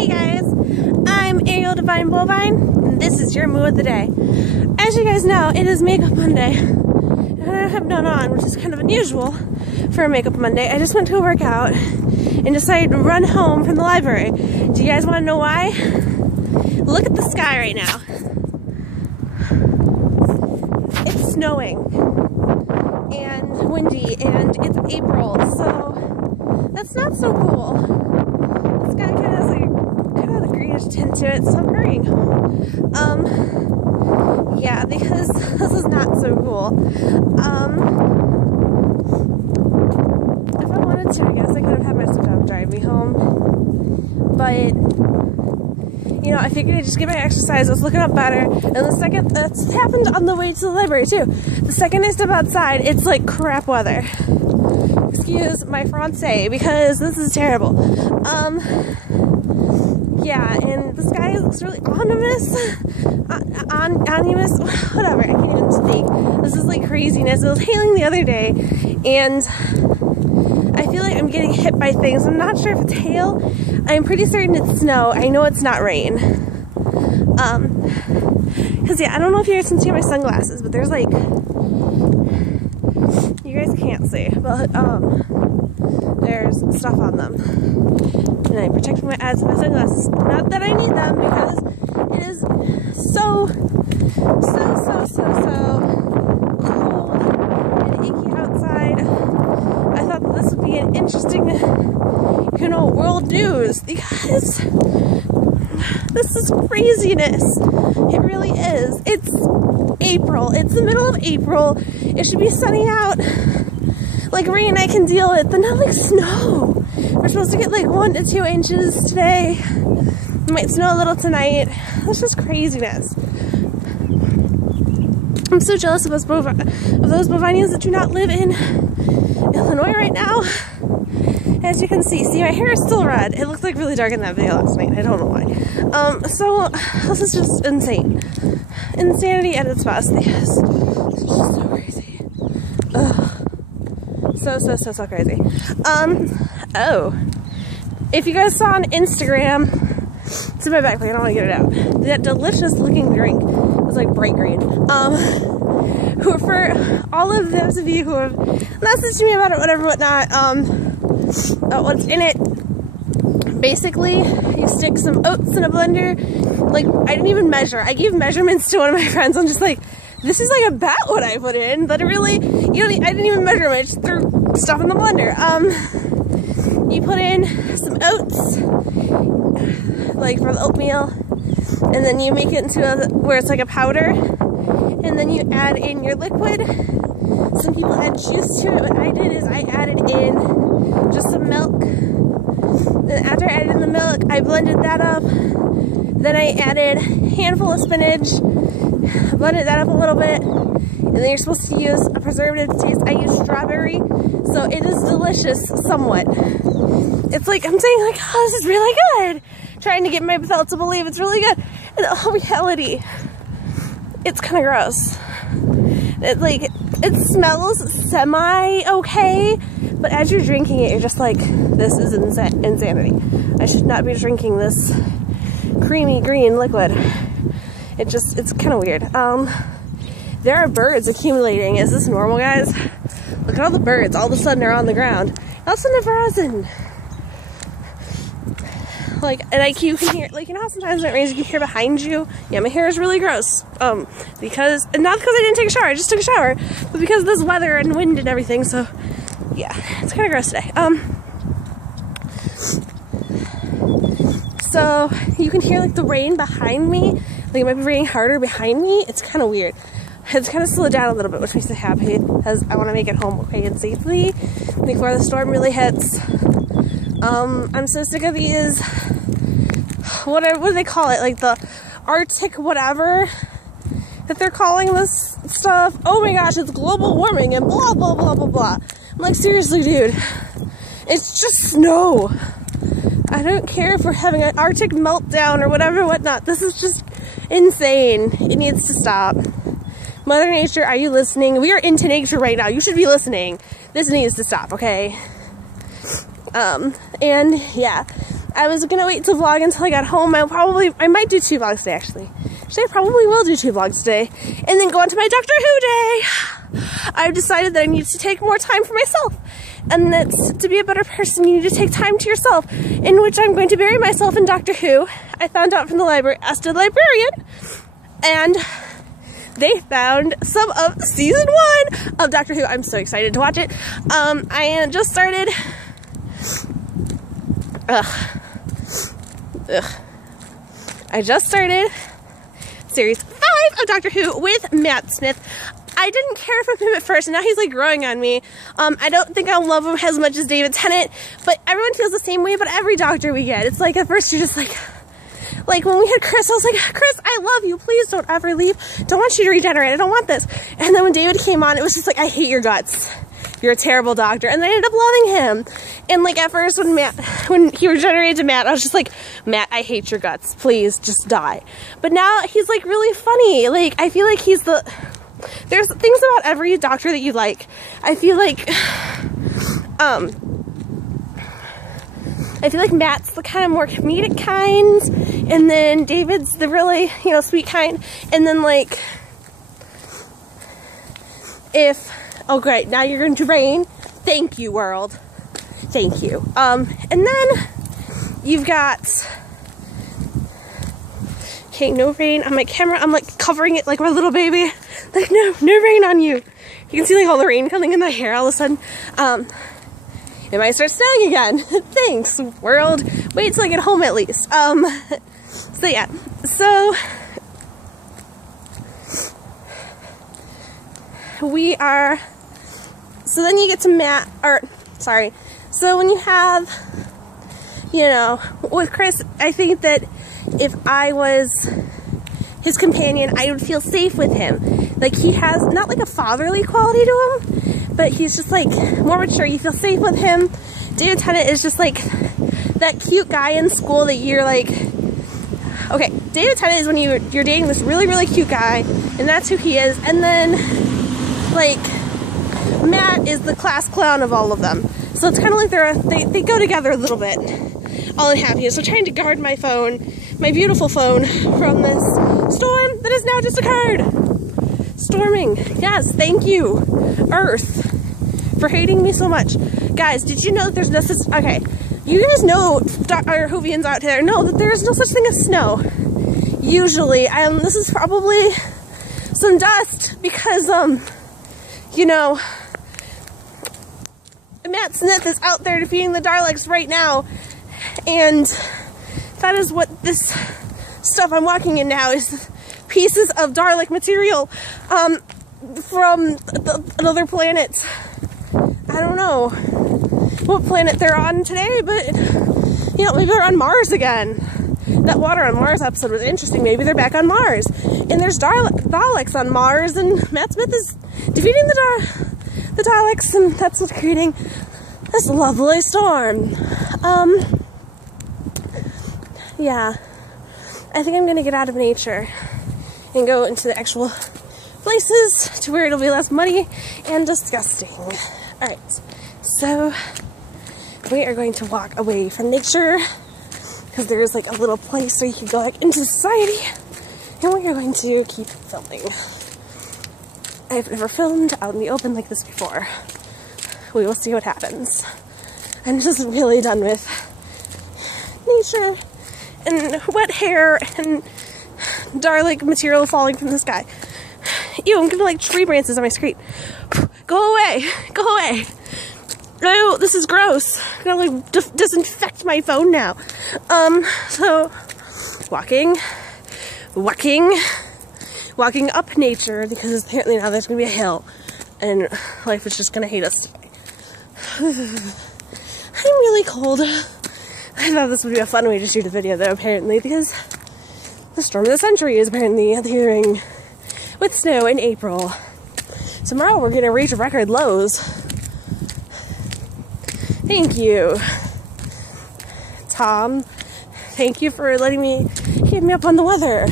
Hey guys, I'm Ariel Divine Bovine, and this is your moo of the day. As you guys know, it is Makeup Monday, and I have none on, which is kind of unusual for a Makeup Monday. I just went to a workout and decided to run home from the library. Do you guys want to know why? Look at the sky right now. It's snowing and windy, and it's April, so that's not so cool. This guy kind of has like a greenish tint to it, so I'm hurrying home. Yeah, because this is not so cool. If I wanted to, I guess I could have had my stepdad drive me home, but you know, I figured I'd just get my exercise. I was looking up better, and the second that's happened on the way to the library too. The second I step outside, it's like crap weather. Excuse my Francais, because this is terrible. Yeah, and the sky looks really ominous, whatever, I can't even speak. This is like craziness. It was hailing the other day, and I feel like I'm getting hit by things. I'm not sure if it's hail. I'm pretty certain it's snow. I know it's not rain. Cause yeah, I don't know if you guys can see my sunglasses, but there's like, you guys can't see, but there's stuff on them. And I protect my eyes with my sunglasses. Not that I need them, because it is so cold and icky outside. I thought that this would be an interesting, you know, world news, because this is craziness. It really is. It's April. It's the middle of April. It should be sunny out. Like rain I can deal with, but not like snow. We're supposed to get like 1 to 2 inches today. It might snow a little tonight. That's just craziness. I'm so jealous of those Bovinians that do not live in Illinois right now. As you can see, my hair is still red. It looked like really dark in that video last night. I don't know why. So this is just insane. Insanity at its best, because it's just so crazy. Ugh. So crazy. Oh. If you guys saw on Instagram, it's in my backpack, I don't want to get it out. That delicious looking drink was like bright green. For all of those of you who have messaged me about it, whatever, whatnot, what's in it, basically, you stick some oats in a blender. Like, I didn't even measure. I gave measurements to one of my friends. I'm just like, this is like about what I put in. Literally, I didn't even measure them. I just threw stuff in the blender. You put in some oats, like for the oatmeal, and then you make it into where it's like a powder, and then you add in your liquid. Some people add juice to it. What I did is I added in just some milk. Then after I added in the milk, I blended that up. Then I added a handful of spinach, blended that up a little bit, and then you're supposed to use a preservative to taste. I use strawberry, so it is delicious somewhat. It's like, I'm saying like, oh, this is really good. Trying to get myself to believe it's really good. In all reality, it's kind of gross. It smells semi-okay, but as you're drinking it, you're just like, this is insanity. I should not be drinking this creamy green liquid. It's kind of weird. There are birds accumulating. Is this normal, guys? Look at all the birds. All of a sudden they're on the ground. All of a sudden they're frozen. Like, and you can hear, like, you know how sometimes when it rains you can hear behind you? Yeah, my hair is really gross. Because, and not because I didn't take a shower, I just took a shower, but because of this weather and wind and everything, so, yeah, it's kind of gross today. So, you can hear, like, the rain behind me. Like, it might be raining harder behind me. It's kind of weird. It's kind of slowed down a little bit, which makes me happy, because I want to make it home okay and safely before the storm really hits. I'm so sick of these, what do they call it? Like the Arctic whatever that they're calling this stuff. Oh my gosh, it's global warming and blah, blah, blah, blah, blah. I'm like, seriously, dude, it's just snow. I don't care if we're having an Arctic meltdown or whatever, whatnot. This is just insane. It needs to stop. Mother Nature, are you listening? We are into nature right now. You should be listening. This needs to stop, okay? And yeah, I was gonna wait to vlog until I got home. I might do 2 vlogs today, actually. Actually, I probably will do 2 vlogs today, and then go on to my Doctor Who day. I've decided that I need to take more time for myself, and that to be a better person, you need to take time to yourself, in which I'm going to bury myself in Doctor Who. I found out from the library, asked the librarian, and they found some of season 1 of Doctor Who. I'm so excited to watch it. I just started. I just started series 5 of Doctor Who with Matt Smith. I didn't care for him at first, and now he's like growing on me. I don't think I'll love him as much as David Tennant, but everyone feels the same way about every doctor we get. It's like at first you're just like when we had Chris, I was like, Chris, I love you. Please don't ever leave. Don't want you to regenerate. I don't want this. And then when David came on, it was just like, I hate your guts. You're a terrible doctor. And I ended up loving him. And like at first when he regenerated to Matt, I was just like, Matt, I hate your guts. Please just die. But now he's like really funny. Like I feel like there's things about every doctor that you like. I feel like Matt's the kind of more comedic kind, and then David's the really, sweet kind. And then like oh great, now you're going to rain. Thank you, world. Thank you. And then you've got, okay, no rain on my camera. I'm like covering it like my little baby. Like no rain on you. You can see like all the rain coming in my hair all of a sudden. It might start snowing again. Thanks, world. Wait till I get home at least. So yeah. So then you get to so when you have, with Chris, I think that if I was his companion, I would feel safe with him. Like he has not like a fatherly quality to him, but he's just like more mature. You feel safe with him. David Tennant is just like that cute guy in school that you're like, okay, David Tennant is when you're dating this really, really cute guy, and that's who he is. And then like Matt is the class clown of all of them. So it's kind of like they go together a little bit, all unhappy. So trying to guard my phone, my beautiful phone, from this storm that has now just occurred. Storming. Yes, thank you, Earth, for hating me so much. Guys, did you know that there's no such, okay, you guys know, our Whovians out there know that there's no such thing as snow. Usually, this is probably some dust because, Matt Smith is out there defeating the Daleks right now, and that is what this stuff I'm walking in now is, pieces of Dalek material from another planet. I don't know what planet they're on today, but maybe they're on Mars again. That Water on Mars episode was interesting. Maybe they're back on Mars, and there's Daleks on Mars, and Matt Smith is defeating the Daleks, and that's what's creating this lovely storm. Yeah, I think I'm gonna get out of nature and go into the actual places to where it'll be less muddy and disgusting. Alright, so we are going to walk away from nature because there's like a little place where you can go like into society, and we are going to keep filming. I've never filmed out in the open like this before. We will see what happens. I'm just really done with nature and wet hair and Dalek material falling from the sky. Ew, I'm getting like tree branches on my screen. Go away! Go away! No, this is gross. I'm gonna like disinfect my phone now. So walking up nature, because apparently now there's gonna be a hill and life is just gonna hate us today. I'm really cold. I thought this would be a fun way to shoot a video though, apparently, because the storm of the century is apparently appearing with snow in April. Tomorrow we're gonna reach record lows. Thank you, Tom. Thank you for letting me keep me up on the weather.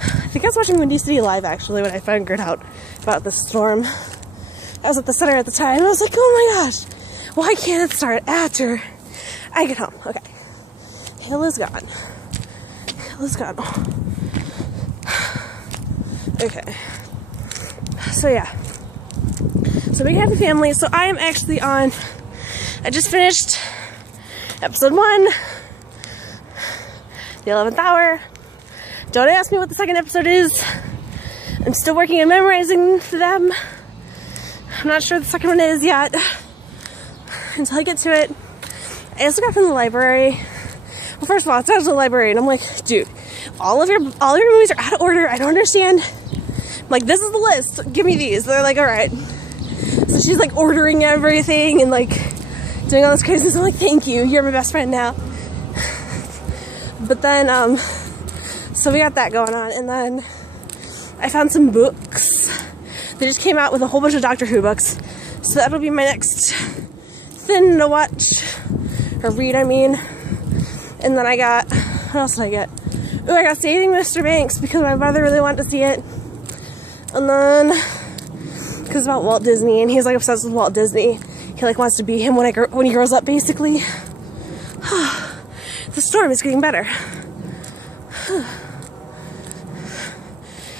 I think I was watching Windy City Live actually when I figured out about the storm. I was at the center at the time. I was like, oh my gosh, why can't it start after I get home. Okay. Hill is gone. Hill is gone. Okay. So yeah. So big happy family. So I am actually on, I just finished episode 1, the 11th hour. Don't ask me what the second episode is. I'm still working on memorizing them. I'm not sure what the second one is yet until I get to it. I also got from the library. Well, first of all, it's out of the library, and I'm like, dude, all your movies are out of order. I don't understand. I'm like, this is the list. Give me these. They're like, all right. So she's like ordering everything and like doing all this crazy stuff. I'm like, thank you. You're my best friend now. But then, so we got that going on, and then I found some books. They just came out with a whole bunch of Doctor Who books. So that'll be my next thing to watch, or read, I mean. And then I got, what else did I get? Oh, I got Saving Mr. Banks because my brother really wanted to see it. And then, because it's about Walt Disney, and he's like obsessed with Walt Disney. He like wants to be him when he grows up, basically. The storm is getting better.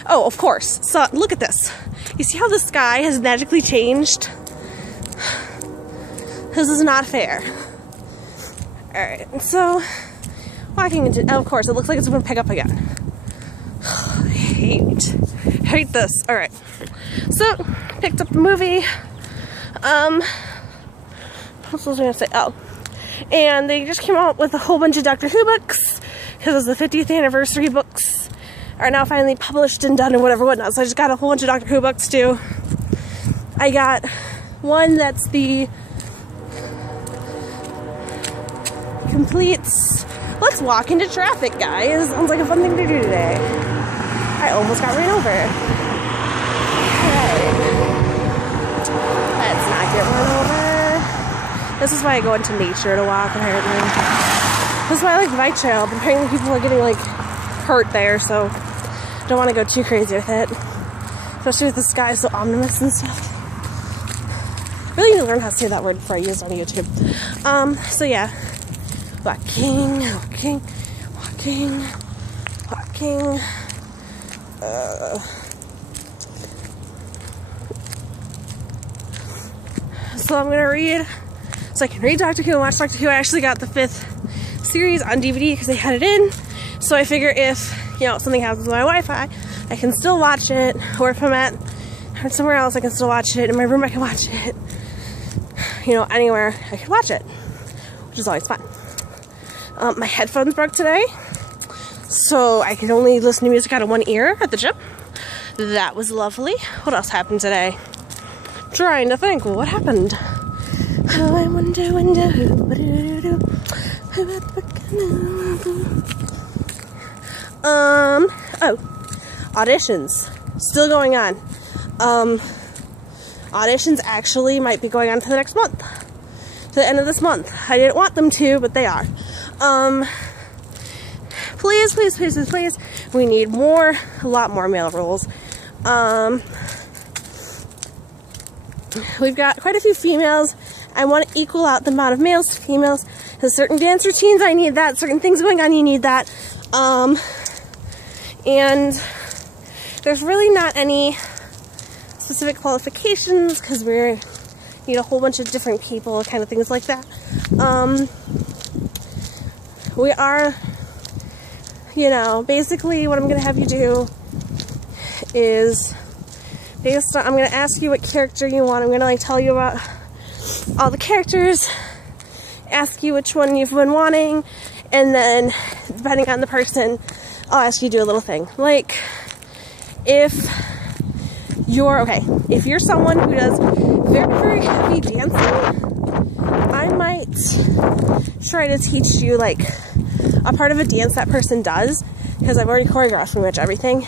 Oh, of course. So, look at this. You see how the sky has magically changed? This is not fair. Alright, so, walking into, of course, it looks like it's going to pick up again. I hate this. Alright, so, picked up the movie. What else was I going to say? Oh, and they just came out with a whole bunch of Doctor Who books, because it's the 50th anniversary books are now finally published and done and whatnot. So I just got a whole bunch of Doctor Who books too. I got one that's the completes. Let's walk into traffic, guys. Sounds like a fun thing to do today. I almost got ran over. Okay. Let's not get run over. This is why I go into nature to walk, apparently. This is why I like the bike trail, but apparently people are getting like hurt there, so don't want to go too crazy with it, especially with the sky so ominous and stuff. Really need to learn how to say that word before I use it on YouTube. So yeah, walking. So I'm gonna read, so I can read Doctor Who and watch Doctor Who. I actually got the 5th series on DVD because they had it in. So I figure if, you know, something happens with my Wi-Fi, I can still watch it, or if I'm at somewhere else, I can still watch it. In my room, I can watch it. You know, anywhere, I can watch it, which is always fun. My headphones broke today, so I can only listen to music out of one ear at the gym. That was lovely. What else happened today? Trying to think, what happened? Oh, I wonder. Oh, auditions still going on. Auditions actually might be going on to the next month, to the end of this month. I didn't want them to, but they are. Please, we need a lot more male roles. We've got quite a few females. I want to equal out the amount of males to females. There's certain dance routines, I need that. Certain things going on, you need that. And there's really not any specific qualifications because we need a whole bunch of different people, kind of things like that. We are, you know, basically what I'm going to have you do is based on, I'm going to ask you what character you want. I'm going to like tell you about all the characters, ask you which one you've been wanting, and then depending on the person, I'll ask you to do a little thing. Like, if you're someone who does very, very heavy dancing, I might try to teach you like a part of a dance that person does, because I've already choreographed pretty much everything,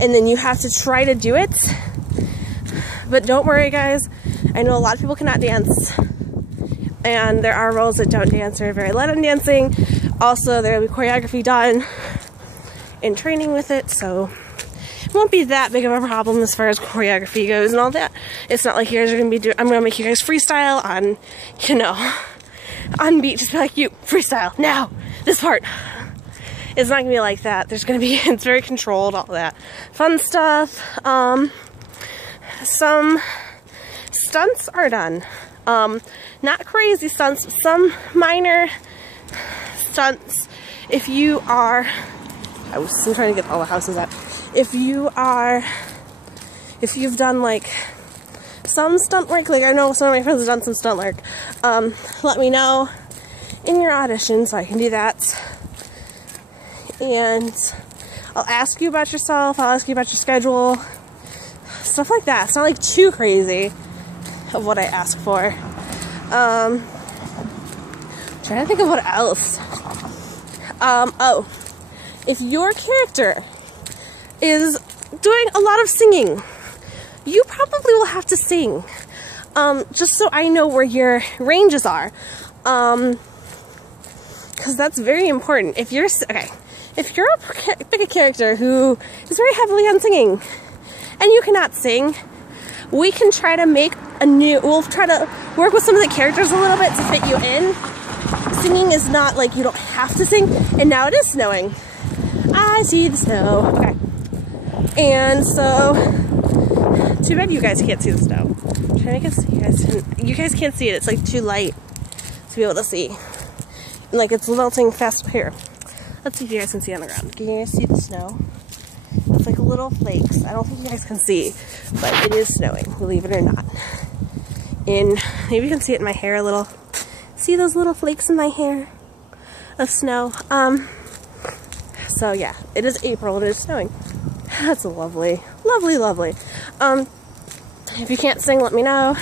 and then you have to try to do it. But don't worry, guys, I know a lot of people cannot dance, and there are roles that don't dance or are very light on dancing. Also, there will be choreography done in training with it, so it won't be that big of a problem as far as choreography goes and all that. It's not like you guys are going to be I'm going to make you guys freestyle on, you know, on beat, just be like, you, freestyle, now, this part. It's not gonna be like that. There's gonna be, it's very controlled, all that. Fun stuff. Some stunts are done. Not crazy stunts, but some minor stunts. If you are, I'm trying to get all the houses up. If you've done like some stunt work, like I know some of my friends have done some stunt work, let me know in your audition so I can do that. And I'll ask you about yourself, I'll ask you about your schedule, stuff like that. It's not like too crazy of what I ask for. Trying to think of what else. Oh, if your character is doing a lot of singing, you probably will have to sing, just so I know where your ranges are, because that's very important. If you're, okay, if you're pick a character who is very heavily on singing, and you cannot sing, we can try to make we'll try to work with some of the characters a little bit to fit you in. Singing is not like you don't have to sing, and now it is snowing. I see the snow. Okay. And so, too bad you guys can't see the snow. I'm trying to make you guys can't see it. It's like too light to be able to see. And like it's melting fast here. Let's see if you guys can see on the ground. Can you guys see the snow? It's like little flakes. I don't think you guys can see, but it is snowing, believe it or not. And maybe you can see it in my hair a little. See those little flakes in my hair of snow? So yeah, it is April and it is snowing. That's lovely, lovely, lovely. If you can't sing, let me know.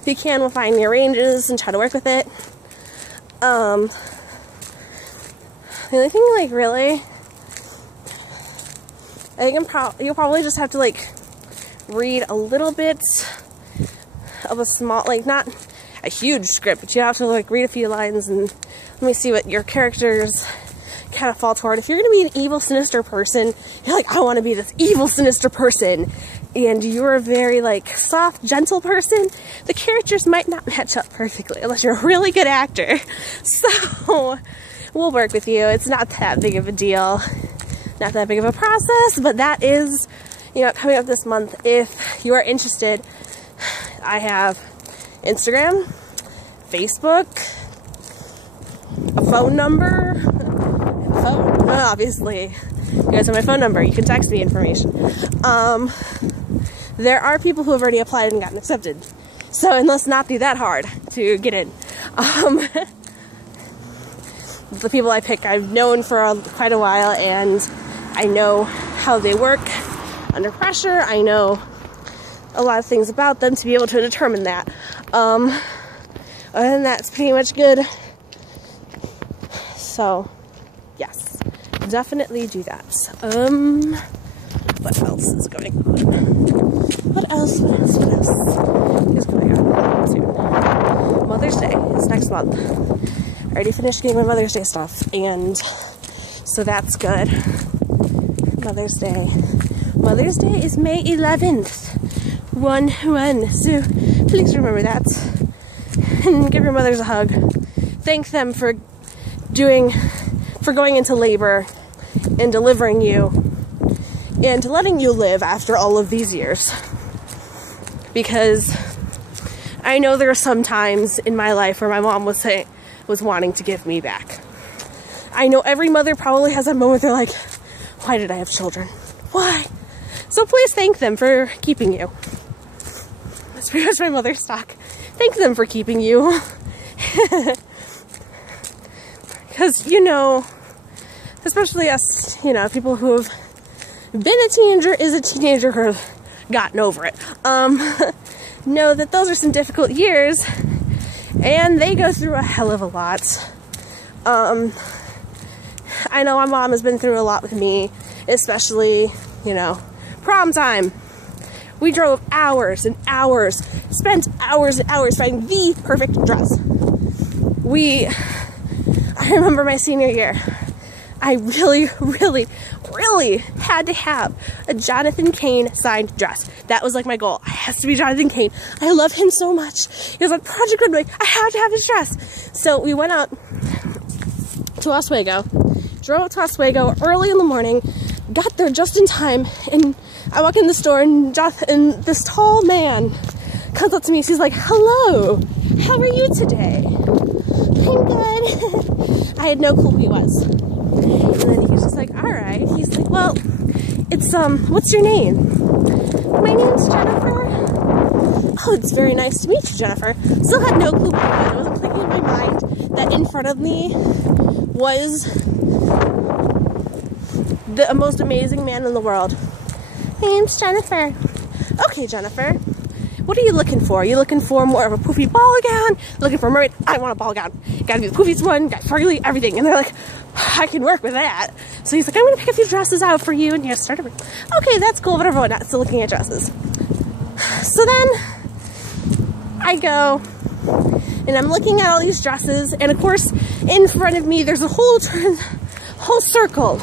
If you can, we'll find your ranges and try to work with it. The only thing, like, really, I think you'll probably just have to, like, read a little bit of a small, like, not a huge script, but you have to, like, read a few lines and let me see what your characters kind of fall toward. If you're going to be an evil, sinister person, you're like, I want to be this evil, sinister person, and you're a very, like, soft, gentle person, the characters might not match up perfectly unless you're a really good actor. So we'll work with you. It's not that big of a deal, not that big of a process, but that is, you know, coming up this month. If you are interested, I have Instagram, Facebook, a phone number, phone, obviously. You guys have my phone number. You can text me information. There are people who have already applied and gotten accepted. So it must not be that hard to get in. The people I pick I've known for quite a while, and I know how they work under pressure. I know a lot of things about them to be able to determine that. Other than that, it's pretty much good. So, yes, definitely do that. What else is going on? What else is going on soon? Mother's Day is next month. I already finished getting my Mother's Day stuff, and so that's good. Mother's Day. Mother's Day is May 11th. 1-1. So please remember that. And give your mothers a hug. Thank them for going into labor and delivering you and letting you live after all of these years. Because I know there are some times in my life where my mom was wanting to give me back. I know every mother probably has that moment they're like, why did I have children? Why? So please thank them for keeping you. That's pretty much my mother's talk. Thank them for keeping you. Because, you know, especially us, you know, people who have been a teenager, is a teenager, or have gotten over it, know that those are some difficult years, and they go through a hell of a lot. I know my mom has been through a lot with me, especially, you know, prom time. We drove hours and hours, spent hours and hours finding the perfect dress. I remember my senior year, I really, really, really had to have a Jonathan Cain signed dress. That was like my goal. It has to be Jonathan Cain. I love him so much. He was on Project Runway. I have to have his dress. So we went out to Oswego, drove up to Oswego early in the morning, got there just in time, and I walk in the store and this tall man comes up to me. She's like, hello, how are you today? I'm good. I had no clue who he was. And then he was just like, all right. He's like, well, it's, what's your name? My name's Jennifer. Oh, it's very nice to meet you, Jennifer. Still had no clue who he was. It wasn't clicking in my mind that in front of me was the most amazing man in the world. My name's Jennifer. Okay, Jennifer. What are you looking for? Are you looking for more of a poofy ball gown? Looking for a mermaid? I want a ball gown. Gotta be the poofiest one, got sparkly, everything. And they're like, I can work with that. So he's like, I'm gonna pick a few dresses out for you and you start over. Okay, that's cool, whatever, we're not still looking at dresses. So then I go and I'm looking at all these dresses, and of course, in front of me there's a whole circle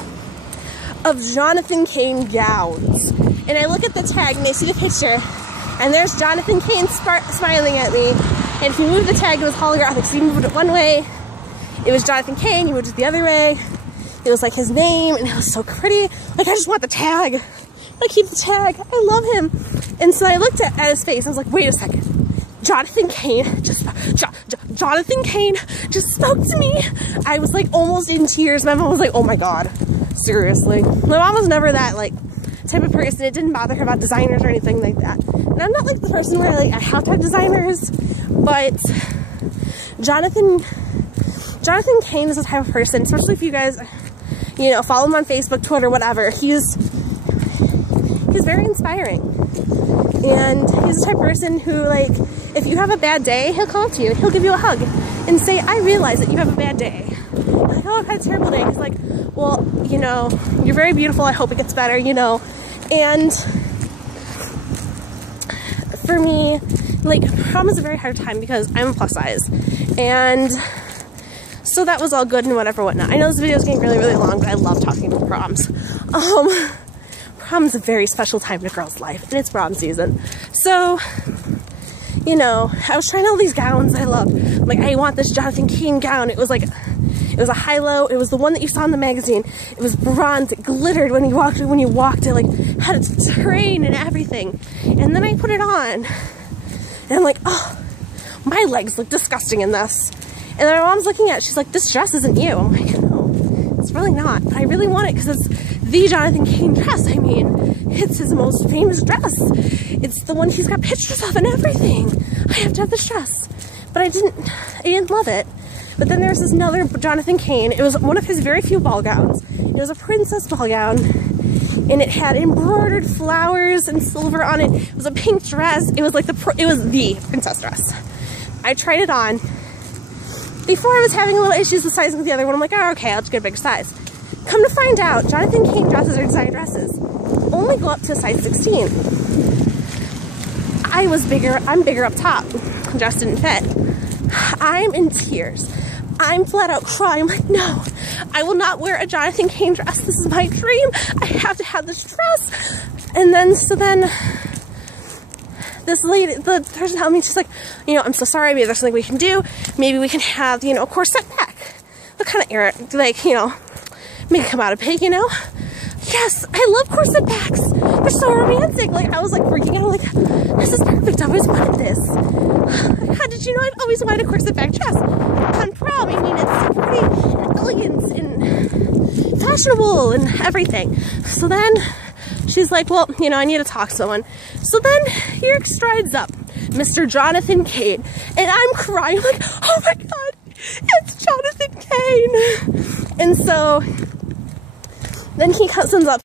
of Jonathan Cain gowns. And I look at the tag and I see the picture, and there's Jonathan Cain smiling at me. And if you move the tag, it was holographic. So you moved it one way, it was Jonathan Cain. You moved it the other way, it was like his name, and it was so pretty. Like, I just want the tag. I keep the tag. I love him. And so I looked at his face. I was like, wait a second. Jonathan Cain Jonathan Cain just spoke to me. I was like almost in tears. My mom was like, oh my God, seriously. My mom was never that like type of person. It didn't bother her about designers or anything like that. And I'm not like the person where like I have to have designers, but Jonathan Cain is the type of person, especially if you guys, you know, follow him on Facebook, Twitter, whatever. He's very inspiring. And he's the type of person who, like, if you have a bad day, he'll come up to you and he'll give you a hug and say, I realize that you have a bad day. You're like, oh, I've had a terrible day. He's like, well, you know, you're very beautiful. I hope it gets better, you know. And for me, like, prom is a very hard time because I'm a plus size. And so that was all good and whatever, whatnot. I know this video is getting really, really long, but I love talking about proms. Prom is a very special time in a girl's life, and it's prom season. So, you know, I was trying all these gowns I loved. Like, I want this Jonathan Cain gown. It was like, it was a high-low. It was the one that you saw in the magazine. It was bronze. It glittered when you walked. It like had its train and everything. And then I put it on, and I'm like, oh, my legs look disgusting in this. And then my mom's looking at it. She's like, this dress isn't you. I'm like, no, it's really not. But I really want it because it's the Jonathan Cain dress. I mean, it's his most famous dress. It's the one he's got pictures of and everything. I have to have this dress. But I didn't love it. But then there's this another Jonathan Cain. It was one of his very few ball gowns. It was a princess ball gown, and it had embroidered flowers and silver on it. It was a pink dress. It was like it was the princess dress. I tried it on. Before I was having a little issues with sizing with the other one. I'm like, oh, okay, I'll just get a bigger size. Come to find out, Jonathan Cain dresses or design dresses only go up to a size 16. I'm bigger up top. Dress didn't fit. I'm in tears. I'm flat out crying. I'm like, no, I will not wear a Jonathan Cain dress. This is my dream. I have to have this dress. And then, this lady, the person helped me, she's like, you know, I'm so sorry, maybe there's something we can do. Maybe we can have, you know, a corset back. What kind of era, like, you know, make it come out a pig, you know? Yes, I love corset backs. They're so romantic. Like, I was like freaking out. I'm like, this is perfect. I've always wanted this. How did you know I've always wanted a corset back dress? On prom, I mean, it's so pretty and elegant and fashionable and everything. So then she's like, well, you know, I need to talk to someone. So then here strides up Mr. Jonathan Cain, and I'm crying. I'm like, oh my God, it's Jonathan Cain. And so then he comes up